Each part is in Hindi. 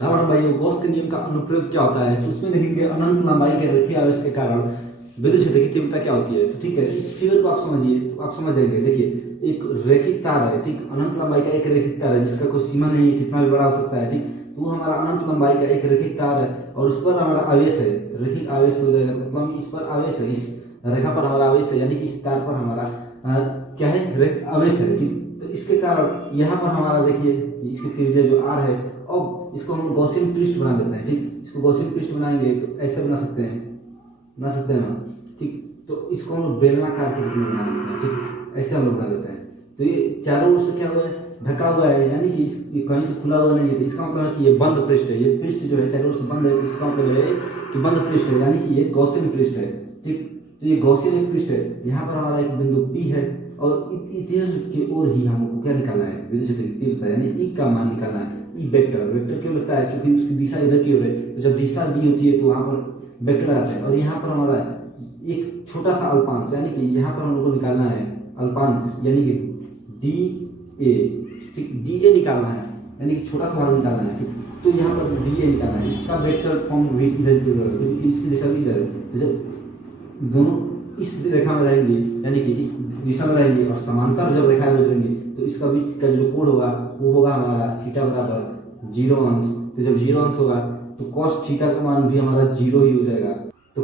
रावण भाई गॉस के नियम का अनुप्रयोग क्या होता है, तो उसमें देखेंगे अनंत लंबाई के रेखीय आवेश के कारण विद्युत क्षेत्र की तीव्रता क्या होती है। तो ठीक है, इस फिगर को आप समझिए तो आप समझ जाएंगे। देखिए एक रेखिक तार है, ठीक, अनंत लंबाई का एक रेखिक तार है जिसका कोई सीमा नहीं है, कितना भी बड़ा हो सकता है, ठीक। तो वो हमारा अनंत लंबाई का एक रेखिक तार है और उस पर हमारा आवेश है, रेखिक आवेश हो जाएगा, मतलब इस पर आवेश है, इस रेखा पर हमारा आवेश है, यानी कि इस तार पर हमारा क्या है, आवेश है, ठीक। तो इसके कारण यहाँ पर हमारा देखिए इसकी त्रिज्या जो आर है, अब इसको हम गॉसियन पृष्ठ बना देते हैं, ठीक। इसको गॉसियन पृष्ठ बनाएंगे तो ऐसे बना सकते हैं ना, ठीक। तो इसको हम लोग बेलनाकार के रूप में बना देते हैं, ठीक, ऐसे हम लोग बना देते हैं। तो ये चारों ओर से क्या हुआ है, ढका हुआ है, यानी कि ये कहीं से खुला हुआ नहीं है, तो इसका मतलब है कि ये बंद पृष्ठ है, ये पृष्ठ जो है चारों ओर से बंद है, तो इसका मतलब है कि बंद पृष्ठ है, यानी कि ये गॉसियन पृष्ठ है, ठीक। तो ये गॉसियन एक पृष्ठ है, यहाँ पर हमारा एक बिंदु P है और इधर की ओर ही हमको क्या निकालना है, विद्युत क्षेत्र की तीव्रता यानी E का मान निकालना है। ई वेक्टर, वेक्टर क्यों लगता है, क्योंकि उसकी दिशा इधर की ओर है, तो जब दिशा दी होती है तो वहाँ पर वेक्टर आता है। और यहाँ पर हमारा एक छोटा सा अल्पांश, यानी कि यहाँ पर हम लोग को निकालना है अल्पांश, यानी कि डी ए, ठीक, डी ए निकालना है, यानी कि छोटा सा भाग निकालना है, ठीक। तो यहाँ पर डी ए निकालना है, इसका वेक्टर फॉर्म भी इधर की ओर है क्योंकि इसकी दिशा भी इधर है। तो जब दोनों इस रेखा में रहेंगे, यानी कि इस दिशा में रहेंगे और समांतर जब रेखाएं गुजरेंगी तो इसका बीच का जो कोण होगा वो होगा हमारा थीटा बराबर 0 अंश। तो जब 0 अंश होगा तो कॉस थीटा का मान भी हमारा 0 ही हो जाएगा। तो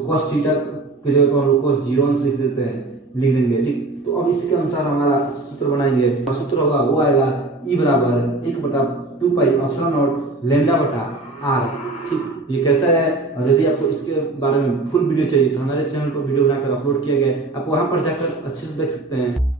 कॉस थीटा की जगह पर हम लोग कॉस 0 अंश लिख देते हैं, लिख देंगे, ठीक। तो अब इसके अनुसार हमारा सूत्र बनाएंगे, सूत्र होगा वो आएगा E बराबर 1/2 पाई एप्सिलॉन नॉट लैम्डा बटा आर, ठीक। ये कैसा है, और यदि आपको इसके बारे में फुल वीडियो चाहिए तो हमारे चैनल पर वीडियो बनाकर अपलोड किया गया है, आप वहां पर जाकर अच्छे से देख सकते हैं।